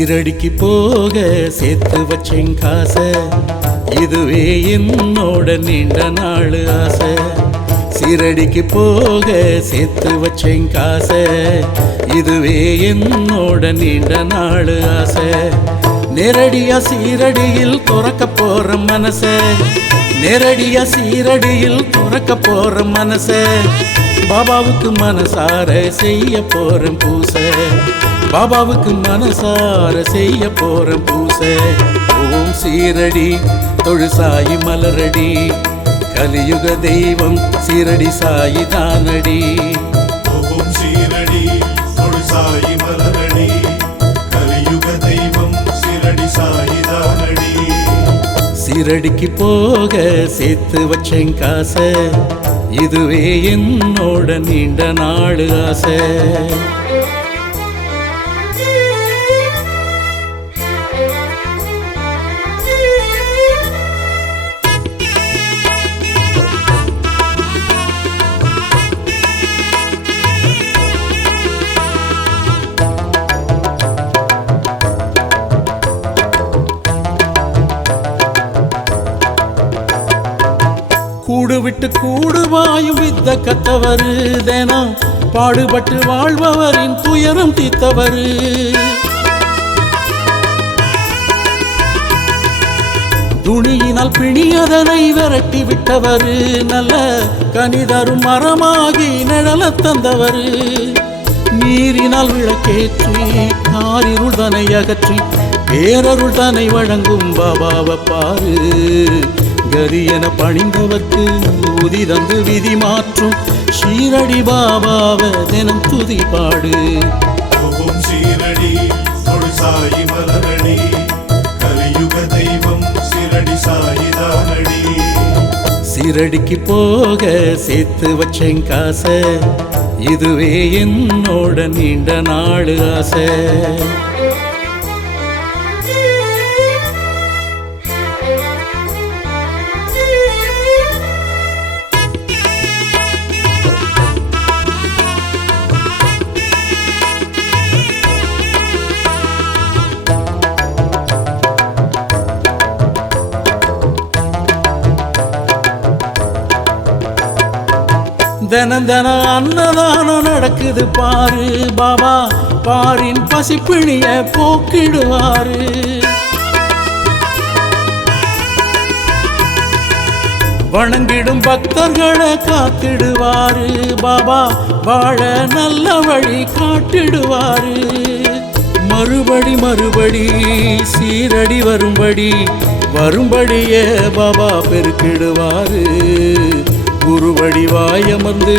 சீரடிக்கு போக சேர்த்து வச்சேன் காசை, இதுவே என்னோட நீண்ட நாள் ஆசை. சீரடிக்கு போக சேர்த்து வச்சேன் காசை, இதுவே என்னோட நீண்ட நாள் ஆசை. நேரடியா சீரடியில் துறக்க போற மனச, நேரடியா சீரடியில் துறக்க போற மனச, பாபாவுக்கு மனசார செய்ய போறேன் பூசை, பாபாவுக்கு மனசார செய்ய போறேன் பூசை. ஓம் சீரடி தொழு சாயி மலரடி, கலியுக தெய்வம் சீரடி சாயி தானடி. ஓம் சீரடி தொழு சாயி மலரடி, கலியுக தெய்வம் சீரடி சாயி தானடி. சீரடிக்கு போக சேர்த்து வச்சேன் காசை, இதுவே என்னோட நீண்ட நாள் ஆசை. கூடு விட்டு கூடுவாயும் வித்த கத்தவரு, தினம் பாடுபட்டு வாழ்பவரின் துயரம் தீர்த்தவரு. துணியினால் பிணியதனை விரட்டி விட்டவரு, நல்ல கனிதரும் மரமாகி நிழல தந்தவரு. நீரினால் விளக்கேற்றி காரிருள் தனை அகற்றி பேரருள் தனை வழங்கும் பாபாவை பாரு. கரியன பணிந்தவர்க்கு உதி தந்து விதி மாற்றும் ஷீரடி பாபாவை தினம் துதி பாடு. ஓம் சீரடி தொழு சாயி மலரடி, கலியுக தெய்வம் சீரடி சாயி தானடி. சீரடிக்கு போக சேர்த்து வச்சேன் காசை, இதுவே என்னோட நீண்ட நாள் ஆசை. தினம் தினம் அன்னதானம் நடக்குது பாரு, பாபா பாரின் பசிப்பிணிய போக்கிடுவாரு. வணங்கிடும் பக்தர்களை காத்திடுவாரு, பாபா வாழ நல்ல வழி காட்டிடுவாரு. மறுபடி மறுபடி சீரடி வரும்படி, வரும்படியே பாபா பெருக்கிடுவாரு. குருவடிவாய் அமர்ந்து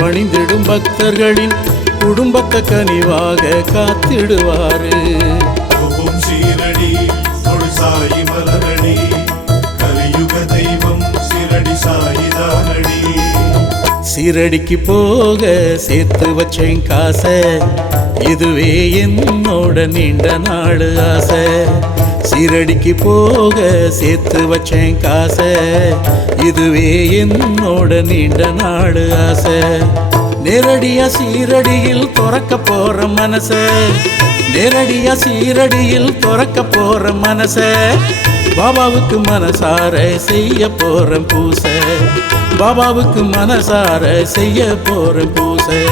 பணிந்திடும் பக்தர்களின் குடும்பத்தை கனிவாக காத்திடுவாரு. ஓம் சீரடி தொழு சாயி மலரடி, கலியுக தெய்வம் சீரடி சாயி தானடி. சீரடிக்கு போக சேர்த்து வச்சேன் காசை, இதுவே என்னோட நீண்ட நாள் ஆசை. சீரடிக்கு போக சேர்த்து வச்சேன் காசை, இதுவே என்னோட நீண்ட நாள் ஆசை. நேரடியா சீரடியில் துறக்க போற மனச, நேரடியா சீரடியில் துறக்க போற மனச, பாபாவுக்கு மனசார செய்ய போறேன் பூசை, பாபாவுக்கு மனசார செய்ய போறேன் பூசை.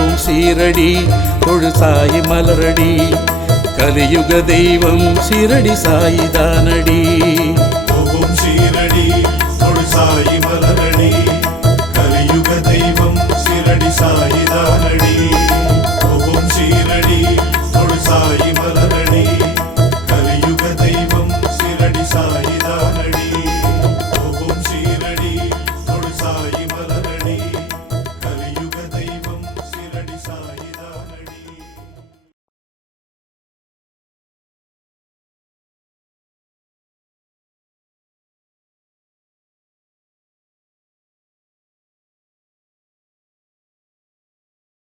ஓம் சீரடி தொழு சாயி மலரடி, கலியுக தெய்வம் சீரடி சாயி தானடி. ஓம் சீரடி தொழு சாயி மலரடி, கலியுக தெய்வம் சீரடி சாயி தானடி. ஓம் சீரடி தொழு சாயி